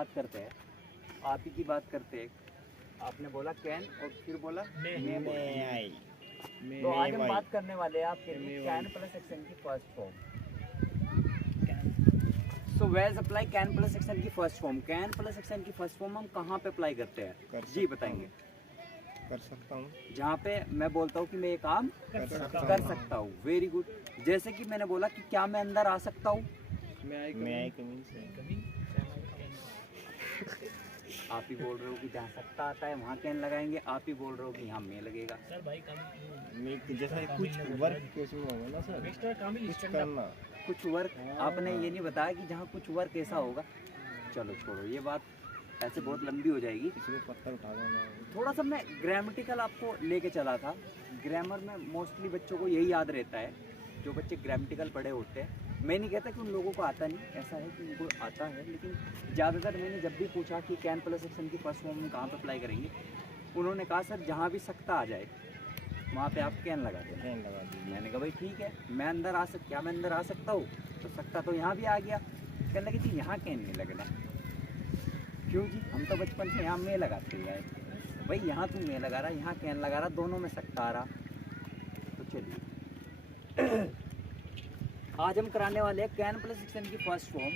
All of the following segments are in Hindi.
बात करते हैं, आप ही की बात करते हैं। आपने बोला कैन और फिर बोला मे आई। तो आज हम बात करने वाले हैं आपके लिए कैन प्लस एक्शन की फर्स्ट फॉर्म। सो वेज अप्लाई कैन प्लस एक्शन की first form. Can plus action की फर्स्ट फॉर्म हम कहाँ पे अप्लाई करते हैं जी बताएंगे? कर सकता हूँ जहाँ पे मैं बोलता हूँ कि मैं ये काम कर सकता हूँ। Very good. जैसे कि मैंने बोला कि क्या मैं अंदर आ सकता हूँ? मैं आई कमीन से आप ही बोल रहे हो कि जहाँ सकता आता है वहाँ कैन लगाएंगे, आप ही बोल रहे हो कि यहाँ में लगेगा। सर भाई काम मैं जैसा कुछ वर्क कैसे होगा ना सर, एक्स्ट्रा काम ही कुछ करना। कुछ वर्क आपने ये नहीं बताया कि जहाँ कुछ वर्क ऐसा होगा। चलो छोड़ो ये बात, ऐसे बहुत लंबी हो जाएगी। किसी को पत्थर उठा देना। थोड़ा सा मैं ग्रामेटिकल आपको लेके चला था। ग्रामर में मोस्टली बच्चों को यही याद रहता है, जो बच्चे ग्रामेटिकल पढ़े होते हैं। मैं नहीं कहता कि उन लोगों को आता नहीं, ऐसा है कि उनको आता है, लेकिन ज़्यादातर मैंने जब भी पूछा कि कैन प्लस एक्शन की फर्स्ट फॉर्म में कहाँ पर अप्लाई करेंगे, उन्होंने कहा सर जहाँ भी सकता आ जाए वहाँ पे आप कैन लगा दें। कैन लगा दी। मैंने कहा भाई ठीक है, मैं अंदर आ सकता, क्या मैं अंदर आ सकता हूँ? तो सकता तो यहाँ भी आ गया। कहने लगे जी यहाँ कैन नहीं लगना। क्यों जी? हम तो बचपन से यहाँ में लगाते हैं। भाई यहाँ तू में लगा रहा, यहाँ कैन लगा रहा, दोनों में सकता आ रहा। तो चलिए आज हम कराने वाले हैं कैन प्लस एक्शन की फर्स्ट फॉर्म।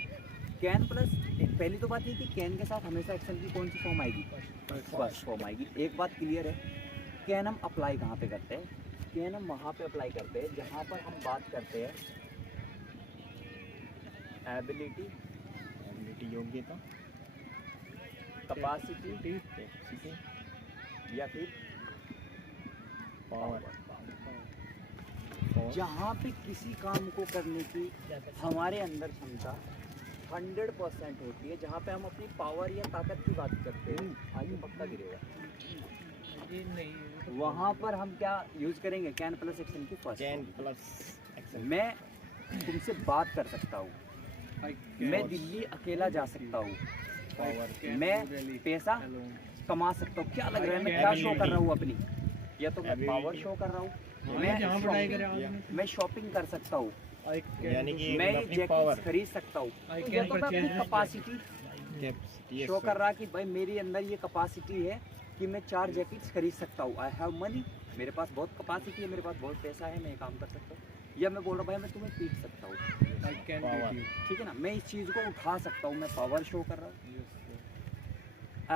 कैन प्लस पहली तो बात ये कि कैन के साथ हमेशा एक्शन की कौन सी फॉर्म आएगी? फर्स्ट फॉर्म आएगी। एक बात क्लियर है, कैन हम अप्लाई कहाँ पे करते हैं? कैन हम वहाँ पे अप्लाई करते हैं जहाँ पर हम बात करते हैं एबिलिटी, योग्यता, कैपेसिटी या फिर पावर। जहाँ पे किसी काम को करने की हमारे अंदर क्षमता 100% होती है, जहाँ पे हम अपनी पावर या ताकत की बात करते हैं, आगे पक्का गिरेगा, ये नहीं वहाँ पर हम क्या यूज करेंगे? कैन प्लस एक्शन की फर्स्ट। Can plus action. मैं तुमसे बात कर सकता हूँ, मैं दिल्ली अकेला जा सकता हूँ, पावर। मैं पैसा कमा सकता हूँ। क्या लग रहा है मैं क्या शो कर रहा हूँ अपनी? या तो मैं पावर शो कर रहा हूँ, मैं शॉपिंग कर सकता हूँ, यानी कि मैं अपनी जैकेट पावर खरीद सकता हूँ। तो ये तो मैं अपनी कैपेसिटी शो कर रहा कि भाई मेरे अंदर ये कैपेसिटी है कि मैं 4 जैकेट्स खरीद सकता हूँ। आई हैव मनी, मेरे पास बहुत कैपेसिटी है, मेरे पास बहुत पैसा है, मैं ये काम कर सकता हूँ। या मैं बोल रहा भाई मैं तुम्हें पीट सकता हूँ, ठीक है ना, मैं इस चीज़ को उठा सकता हूँ, मैं पावर शो कर रहा हूँ।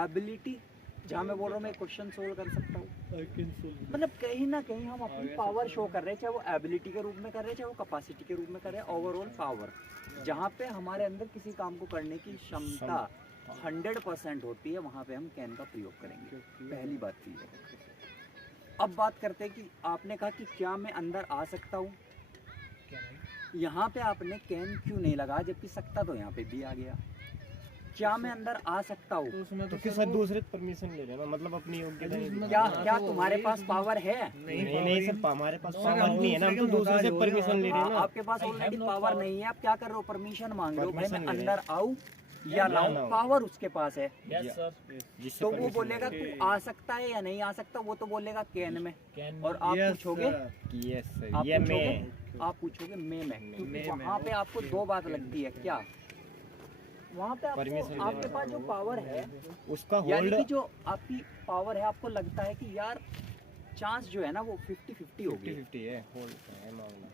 एबिलिटी, जहाँ मैं बोल रहा हूँ मैं क्वेश्चन सोल्व कर सकता हूँ। मतलब कहीं ना कहीं हम अपनी पावर शो कर रहे हैं, चाहे वो एबिलिटी के रूप में कर रहे हैं, चाहे वो कैपेसिटी के रूप में कर रहे हैं। ओवरऑल पावर, जहाँ पे हमारे अंदर किसी काम को करने की क्षमता 100% होती है, वहाँ पे हम कैन का प्रयोग करेंगे। पहली बात थी। अब बात करते हैं कि आपने कहा कि क्या मैं अंदर आ सकता हूँ। यहाँ पे आपने कैन क्यों नहीं लगा, जबकि सकता तो यहाँ पे भी आ गया। क्या मैं अंदर आ सकता हूँ? तो किसी दूसरे परमिशन ले लेना, मतलब अपनी योग्यता नहीं। क्या तुम्हारे पास पावर है? नहीं सर, हमारे पास पावर नहीं है ना, हम तो दूसरे से परमिशन ले रहे हैं ना। आपके पास ऑलरेडी पावर नहीं है, आप क्या कर रहे हो? परमिशन मांग रहे हो, भाई मैं अंदर आऊँ या ना आऊँ। पावर उसके पास है, यस सर। तो वो बोलेगा तू आ सकता है या नहीं आ सकता, वो तो बोलेगा कैन में। और आप पूछोगे यस सर, आप ये पूछोगे आप पूछोगे में, क्योंकि वहाँ पे आपको दो बात लगती है। क्या? वहाँ पे आपके पास जो पावर है उसका यानी होल्ड, कि जो आपकी पावर है, आपको लगता है कि यार चांस जो है ना वो 50-50 होगी, 50-50 है, होल्ड है मामला।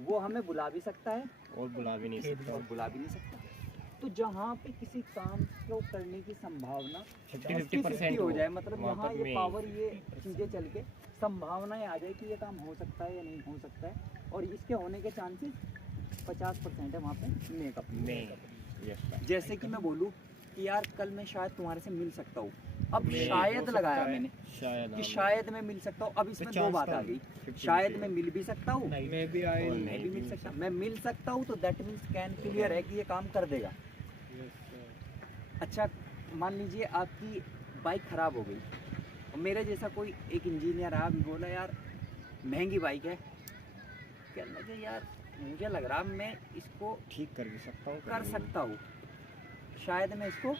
वो हमें बुला भी सकता है और बुला भी नहीं सकता। और बुला भी नहीं सकता। तो जहाँ पे किसी काम को करने की संभावना 50-50% हो जाए, मतलब वहाँ यहाँ पर ये मैं- पावर, ये चीज़ें चल के संभावनाएं आ जाए कि ये काम हो सकता है या नहीं हो सकता है, और इसके होने के चांसेस 50% है वहाँ पे मेकअप मैं यस सर। जैसे कि मैं बोलूँ कि यार कल मैं शायद तुम्हारे से मिल सकता हूँ, अब मैं शायद हो सकता लगाया है, मैंने शायद कि शायद मैं मिल सकता हूँ। अब इसमें दो chance बात कम, आ गई, 50-50 शायद मैं मिल भी सकता हूँ, मैं भी और मैं नहीं भी मिल सकता, मैं मिल सकता हूँ, तो दैट मीन्स कैन क्लियर है कि ये काम कर देगा। अच्छा मान लीजिए आपकी बाइक ख़राब हो गई, और मेरे जैसा कोई एक इंजीनियर आया, बोला यार महंगी बाइक है, कहने लगे यार मुझे लग रहा मैं इसको ठीक कर भी सकता हूँ, कर सकता हूँ, शायद मैं इसको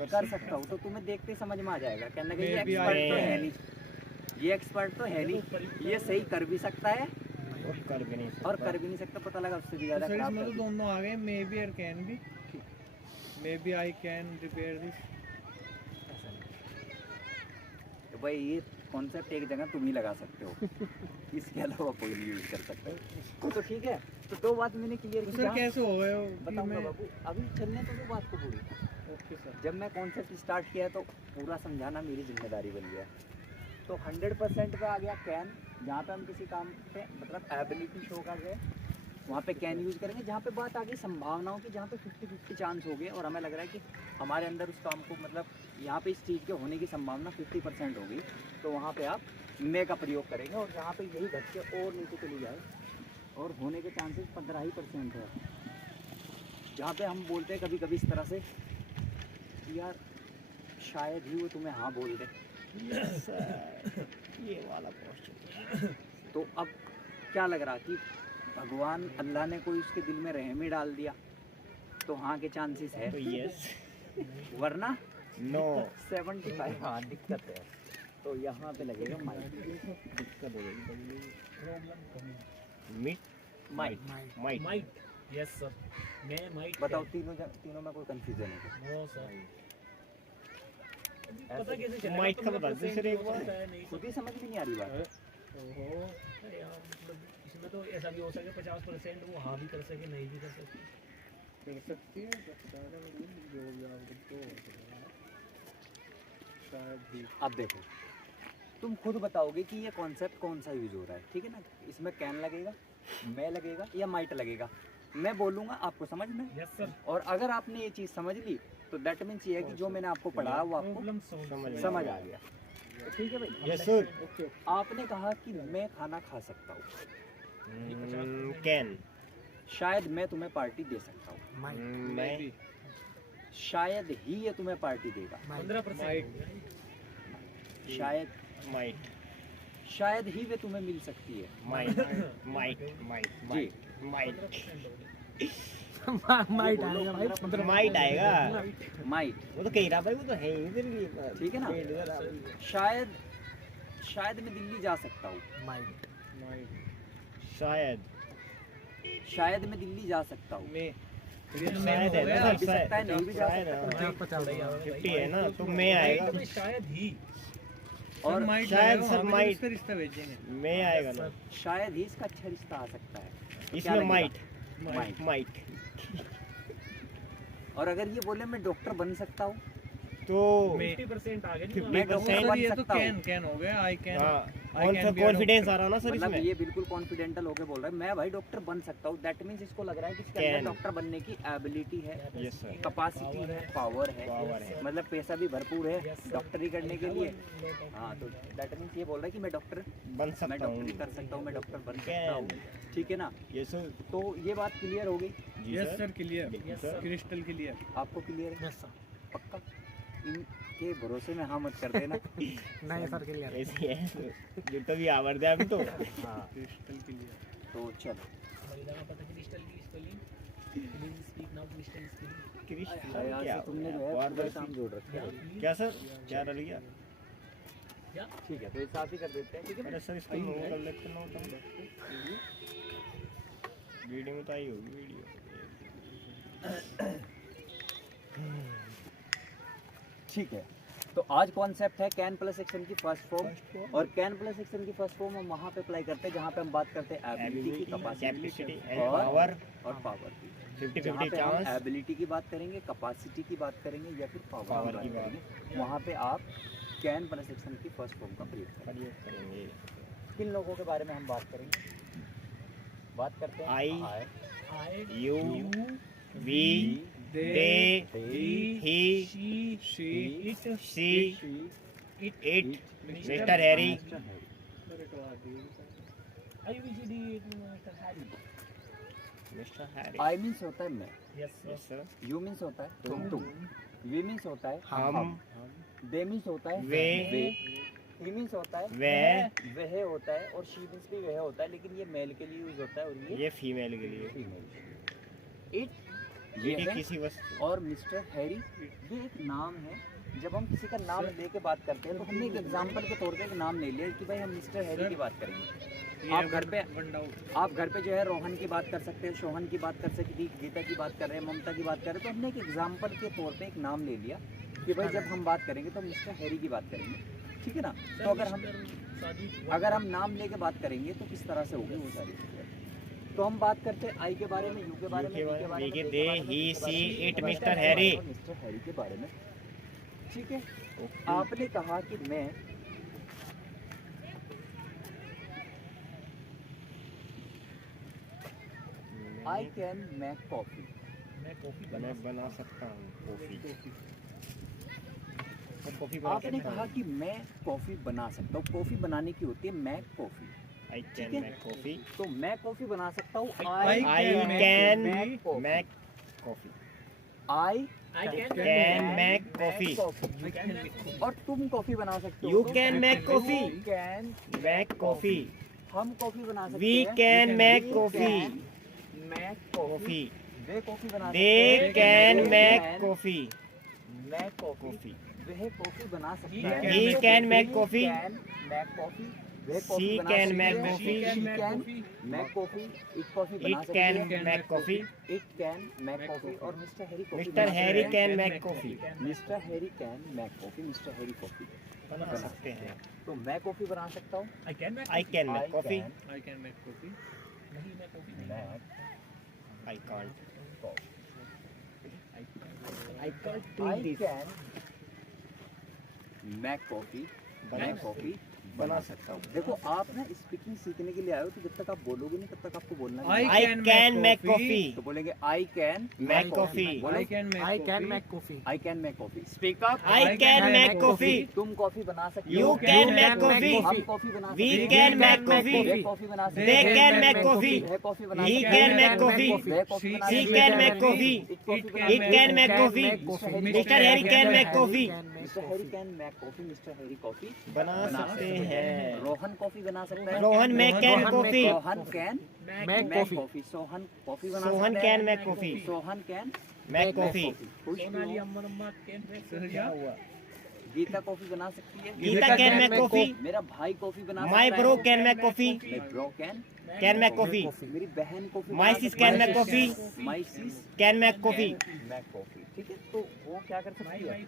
कर सकता हूँ, तो तुम्हें देखते समझ में आ जाएगा। कहने लगे ये एक्सपर्ट तो है नहीं, ये एक्सपर्ट तो है नहीं, ये सही कर भी सकता है और कर भी नहीं सकता। और कर भी नहीं सकता। पता लगा उससे भी ज़्यादा खराब कर दिया। दोनों आ गए, मे भी और कैन भी। Maybe I can repair this. तो भाई ये कॉन्सेप्ट एक जगह तुम ही लगा सकते हो, इसके अलावा कोई नहीं यूज कर सकता। तो ठीक है, तो दो बात मैंने क्लियर तो की। सर जहाँ- कैसे हो गए हो कि बताऊंगा मैं? बाबू, अभी चलने तो दो बात को पूरी। Okay sir. जब मैं कॉन्सेप्ट स्टार्ट किया तो पूरा समझाना मेरी जिम्मेदारी बन गया। तो 100% पे आ गया कैन, जहाँ पे हम किसी काम पे मतलब एबिलिटी शो कर रहे हैं वहाँ पे कैन यूज़ करेंगे। जहाँ पे बात आ गई संभावनाओं की, जहाँ पे 50-50 चांस हो गए और हमें लग रहा है कि हमारे अंदर उस काम को मतलब यहाँ पे इस चीज़ के होने की संभावना 50% होगी, तो वहाँ पे आप मे का प्रयोग करेंगे। और जहाँ पे यही घट के और नीचे चली जाए और होने के चांसेस 15% है, जहाँ पे हम बोलते हैं कभी कभी इस तरह से कि यार शायद ही वो तुम्हें हाँ बोल दे। ये वाला क्वेश्चन। तो अब क्या लग रहा कि भगवान अल्लाह ने कोई उसके दिल में रहम ही डाल दिया तो हाँ के चांसेस है, तो यस, वरना नो, 75 हाँ दिक्कत है। तो यहाँ पे लगेगा माइट। दिक्कत हो गई। मिट might might might. Yes sir. मैं माइट। बताओ, तीनों में कोई कंफ्यूजन है? No sir. पता कैसे चलेगा? माइट का बता दे सर एक बार। खुद ही समझ में नहीं आ रही बात। ओहो, अरे यार मतलब इसमें तो ऐसा भी हो सके 50% वो हाँ भी कर सके, नहीं भी कर सके। कर सकती है जो भी आपको शायद भी। अब देखो, तुम खुद बताओगे कि ये कॉन्सेप्ट कौन सा यूज हो रहा है, ठीक है ना? इसमें कैन लगेगा, मैं लगेगा या माइट लगेगा। मैं बोलूँगा आपको समझ में, यस सर। और अगर आपने ये चीज़ समझ ली तो दैट मीन्स ये है कि जो मैंने आपको पढ़ाया वो आपको प्रॉब्लम समझ आ गया। तो ठीक है भाई। Yes sir. ओके। आपने कहा कि मैं खाना खा सकता हूँ, कैन, शायद मैं तुम्हें पार्टी दे सकता हूँ, मैं, शायद ही ये तुम्हें पार्टी देगा, 15%। शायद माइट, शायद ही वे तुम्हें मिल सकती है। माइट माइट माइट जी। माइट माइट आएगा भाई, माइट आएगा। माइट, वो तो कह रहा भाई, वो तो है ही तेरे लिए। ठीक है ना? शायद मैं दिल्ली जा सकता हूँ, शायद, शायद मैं दिल्ली जा सकता हूँ। मैं शायद है ना जा सर, भी सकता है, नहीं भी जा शायद सकता है। 50 है ना, तो मैं आएगा। शायद ही। और माइट शायद लगेगा, सर हम माइट, इसका रिश्ता भेजेंगे। मैं आएगा ना शायद ही इसका अच्छा रिश्ता आ सकता है। क्या इसमें। लगेगा? Might might. माइट। और अगर ये बोले मैं डॉक्टर बन सकता हूँ, तो 50% आ गया। 50% बन ये तो सकता हूँ। कैन हो गया। I can. कॉन्फिडेंस आ रहा ना सर मतलब इसमें। ये बिल्कुल कॉन्फिडेंटल होके बोल रहा है मैं भाई डॉक्टर बन सकता हूँ। दैट मीन्स इसको लग रहा है कि इसके अंदर Can. डॉक्टर बनने की एबिलिटी है, यस सर, कैपेसिटी है, पावर है, पावर है। मतलब पैसा भी भरपूर है Yes, sir. डॉक्टरी करने के लिए। हाँ, तो दैट मीन्स ये बोल रहा है कि मैं डॉक्टर, बन मैं सकता डॉक्टरी हूँ। कर सकता हूँ, मैं डॉक्टर बन सकता Can. हूँ, ठीक है ना? Yes sir. तो ये बात क्लियर हो गई, जी yes sir, clear. Yes, sir. Crystal clear. आपको क्लियर है? पक्का? इनके भरोसे में हाँ मत कर देना। नहीं सर क्लियर। ऐसे है जो तो भी आवर दे हम तो। हाँ, क्रिस्टल क्लियर। तो चलो, क्रिस्टल यार क्या से तुमने जो हो है गया? पूरा काम जोड़ रखा है। क्या सर, क्या डल गया? ठीक है, तो ये साफ ही कर देते हैं, ठीक है? अरे सर इसको नो कर लेते नो कर लेते। वीडियो में तो आई होगी वीडियो। ठीक है, तो आज कॉन्सेप्ट है कैन प्लस एक्शन की फर्स्ट फॉर्म, और कैन प्लस एक्शन की फर्स्ट फॉर्म हम वहाँ पे अप्लाई करते हैं जहाँ पे हम बात करते हैं एबिलिटी की, कैपेसिटी कैपेसिटी एंड और पावर। पावर की। 50-50 जहाँ पे हम चांस। एबिलिटी की बात करेंगे, कैपेसिटी की बात करेंगे या फिर पावर Power की की बात बात। करेंगे, वहाँ पे आप कैन प्लस एक्शन की फर्स्ट फॉर्म का प्रयोग करेंगे। प्रयोग करेंगे। किन लोगों के बारे में हम बात करेंगे? बात करते हैं I, you, we, they, they, he, he, she, it, she, she, it, mister Harry. Mr. Harry। Mister Harry. I means होता है मैं, यस सर। यू मीन्स होता है तुम, वी मीन्स होता है हम, दे मीन्स होता है वे, ही मीन्स होता है वह, वह होता है, और शी मीन्स भी वह होता है, लेकिन ये मेल के लिए यूज होता है और ये ये फीमेल के लिए। फीमेल। इट ये ये है, किसी वस्तु। और मिस्टर हैरी ये एक नाम है। जब हम किसी का नाम लेके बात करते हैं तो हमने एक एग्जांपल के तौर पे एक नाम ले लिया कि भाई हम मिस्टर हैरी की बात करेंगे। आप घर पे जो है रोहन की बात कर सकते हैं, सोहन की बात कर सकते हैं, गीता की बात कर रहे हैं, ममता की बात कर रहे हैं। तो हमने एक एग्जाम्पल के तौर पे एक नाम ले लिया कि भाई जब हम बात करेंगे तो मिस्टर हैरी की बात करेंगे, ठीक है ना। तो अगर हम नाम लेके बात करेंगे तो किस तरह से होगी वो सारी चीजें। तो हम बात करते हैं आई के बारे में, यू के बारे में, के के बारे में, they he see it mister Harry, mister Harry के बारे में, ठीक है। आपने कहा कि मैं आई कैन मेक कॉफी, मैं बना सकता हूँ कॉफी। कॉफी आपने कहा कि मैं कॉफी बना सकता हूँ। कॉफी बनाने की होती है make coffee, I can make coffee. तो मैं कॉफी बना सकता हूँ। I can make coffee. I can make coffee. और तुम कॉफी बना सकते हो। You can make coffee. Can make coffee. हम कॉफी बना सकते We हैं। can make coffee. Make coffee. वे कॉफी बना सकते They हैं। can make coffee. मैं कॉफी, वह कॉफी बना सकता He है। He can make coffee. Make coffee, वह She कॉफी बना can सकती make है। coffee. She can make coffee, it coffee बना It सकती can है। make coffee. It can make coffee और मिस्टर हैरी कॉफी Mr. बना Harry सकते हैं। can make coffee. Mister Harry can make coffee, Mister Harry coffee बना सकते हैं। तो मैं कॉफी बना सकता हूँ। I can make coffee. I can't. I can make coffee, मैं कॉफी बना सकता हूँ। देखो आप ना स्पीकिंग सीखने के लिए आए हो, तो जब तक आप बोलोगे नहीं तब तक आपको बोलना नहीं। I can make coffee. तो बोलेंगे I can Make coffee. I can make coffee. Speak up. I can make coffee. तुम कॉफी बना सकते You हो। can make coffee. हम कॉफी बना सकते We हैं। can make coffee. Way coffee बना सकते They हैं। can make coffee. Way coffee बना He सकते हैं। can make coffee. Way coffee बना She सकते हैं। can make coffee. It can make coffee. Mr. Harry can make coffee. Mister Harry can make coffee, Mister Harry coffee बना सकते हैं। रोहन कॉफी बना सकता है। Rohan make can coffee. Rohan can make coffee. Sohan coffee बना सोहन सकता can है। make coffee. Sohan can Make coffee. Geeta coffee बना सकती है। Geeta can make coffee. मेरा भाई कॉफी बना सकता My है। bro can make coffee. My bro can make coffee. मेरी बहन coffee My sis can make coffee. My sis Can make coffee. make coffee, ठीक है। तो वो क्या कर सकती है?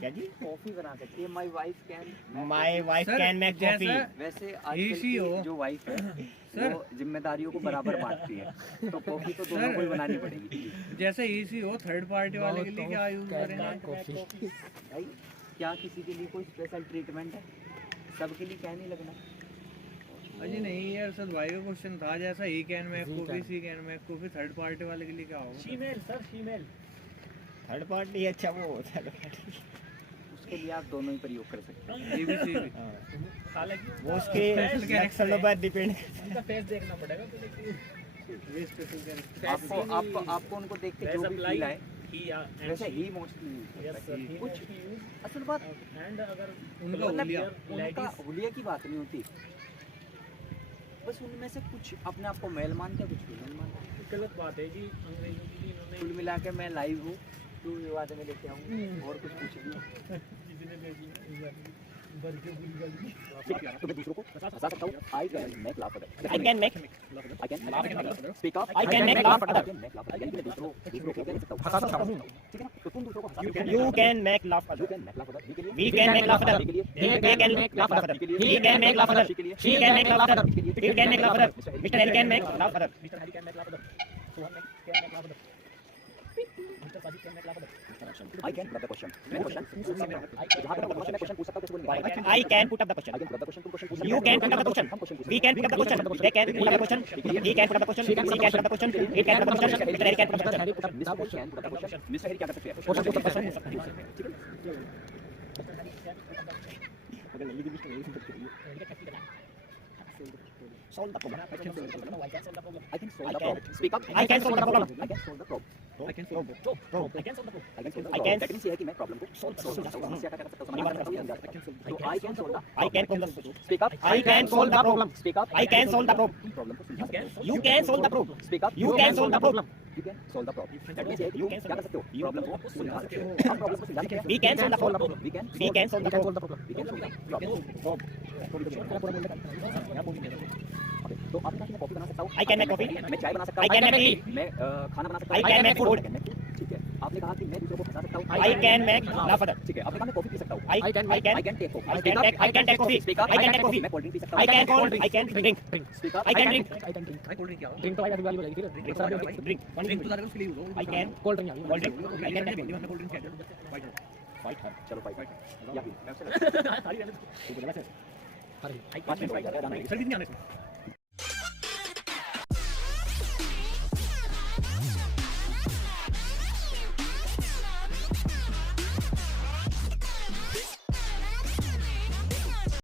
क्या जी? कॉफी बना सकती है। My wife can My wife can make coffee. वैसे आजकल की जो वाइफ है वो जिम्मेदारियों को बराबर बांटती है, तो कॉफी तो दोनों को ही बनानी पड़ेगी। जैसे इसी हो थर्ड पार्टी वाले के लिए क्या यूज करेंगे? भाई क्या किसी के लिए कोई स्पेशल ट्रीटमेंट है? सबके लिए क्या नहीं लगना। अजी नहीं यार, सर भाई का क्वेश्चन था जैसा ही can make coffee, she can make coffee, third party वाले के लिए क्या होगा? Female sir, female third party अच्छा वो थर्ड पार्टी उसके लिए आप दोनों ही प्रयोग कर सकते हैं। ये भी सी भी। हालांकि वो उसके लक्षणों पर डिपेंड। उनका फेस देखना पड़ेगा तो देखिए ये स्पेशल कैन आपको आपको आपको उनको देख के जो भी फील आए ही वैसे ही मोस्टली यस सर कुछ असल बात एंड अगर उनका हुलिया। उनका हुलिया की बात नहीं होती, बस उनमें से कुछ अपने आप को मेल मानते हैं, कुछ फीमेल मानते हैं। गलत बात है जी, अंग्रेजों की इन्होंने कुल मिला के मैं लाइव हूँ, तू विवाद में लेके आऊँ और कुछ नहीं। तो मैं दूसरों को हंसा सकता हूँ। I can make laugh other, I can make I can laugh other, speak up, I can make laugh other. मैं दूसरों को कह सकता हूँ, हंसा सकता हूँ, ठीक है ना। तो तुम दूसरों को हंसा सकते हो। You can make laugh You other. can make laugh other, के लिए We can make laugh other. के लिए They can make laugh other. He can make laugh other. She can make laugh other. It can make laugh other. Mr. Harry can make laugh other. Mister Hari can make laugh other, Sohan can make laugh other, mister Sajid can make laugh other. I can put up the question. मैं क्वेश्चन जहाँ पे मैं क्वेश्चन पूछ सकता हूँ, कैसे बोलेंगे? I can put up the question. I can put up the question, तुम क्वेश्चन पूछ सकते You हो। can put up the question. हम क्वेश्चन पूछ We can put up the question. They can put up the question. He can put up the question. She can put up the question. It can put up the question. Mr. Harry can put up the question. Mister Harry can put up the question. Mister Harry क्या कर सकते हैं? क्वेश्चन पूछ सकते हैं। Solve the problem. I can solve the problem. Speak up. I can solve the problem. I can solve the problem. I can solve the problem, I can solve the problem, I can solve the I problem. can- technique ये है कि मैं प्रॉब्लम को solve कर सकता हूँ। समस्या का क्या कर सकता हूँ? समाधान कर सकता हूँ या नहीं कर सकता हूँ? तो I can solve the I can solve the Speak up. I can solve the problem. Speak up. I can solve the problem. Problem को सुलझा सकते हो। You can solve the problem. Speak up. You can solve the problem. You can solve the problem. That means ये है कि तुम क्या कर सकते हो? प्रॉब्लम को सुलझा सकते हो। हम प्रॉब्लम को सुलझा सकते हैं। We can solve the problem. We can We can solve the problem. we can solve the problem. तो आपके पास मैं कॉफी बना सकता हूँ, I can make coffee. मैं चाय बना सकता I हूँ, can make tea. मैं खाना बना सकता I हूँ, can make food. ठीक है। आपने कहा कि मैं दूसरों को हंसा सकता हूँ, I can make laugh other. ठीक है। आपने कहा मैं कॉफी पी सकता हूँ, I can I can take coffee, I can take coffee. Speak up. I can take coffee. मैं कोल्ड ड्रिंक पी सकता हूँ, I can drink. Speak up. I can drink. I can drink भाई कोल्ड ड्रिंक क्या होगा? ड्रिंक तो भाई ऐसी वाली हो जाएगी फिर Drink. ड्रिंक सारा Drink. ड्रिंक तो ज्यादा उसके लिए यूज होगा। I can cold drink cold drink. I can make cold drink क्या है? Fight Fight her. चलो फाइट या फिर सारी रहने दो। तू बोला से अरे 5 मिनट फाइट कर, सर्विस नहीं आने से